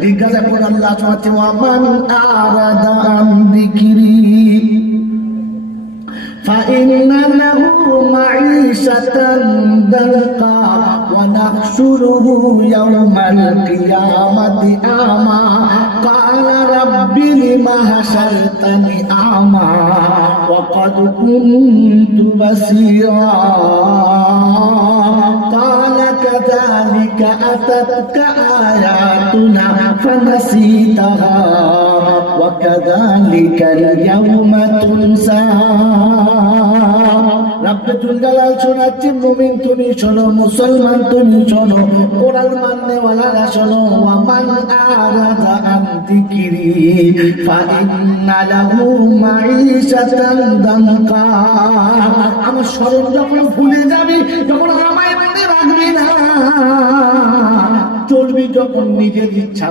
জিজ্ঞাসা করে আল্লাহ চাচ্ছে ওয়ামান আরাদা আন যিকরি فإن له معيشة ضنكا ونحشره يوم القيامة أعمى قال رب لم حشرتني أعمى وقد كنت بصيرا قال كذلك أتتك آياتنا فنسيتها وكذلك اليوم تنسى রব্বুল জালাল শোনাচ্ছেন মুমিন তুমি শোনো মুসলমান তুমি শোনো কোরআন মাননেওয়ালারা শোনো ওয়ামান আরাদা আন যিকরি ফাইন্না লাহু মাঈশাতান দানকা আমার স্মরণ যখন ভুলে যাবি যখন আমায় মনে রাখবি না চলবি যখন নিজের ইচ্ছা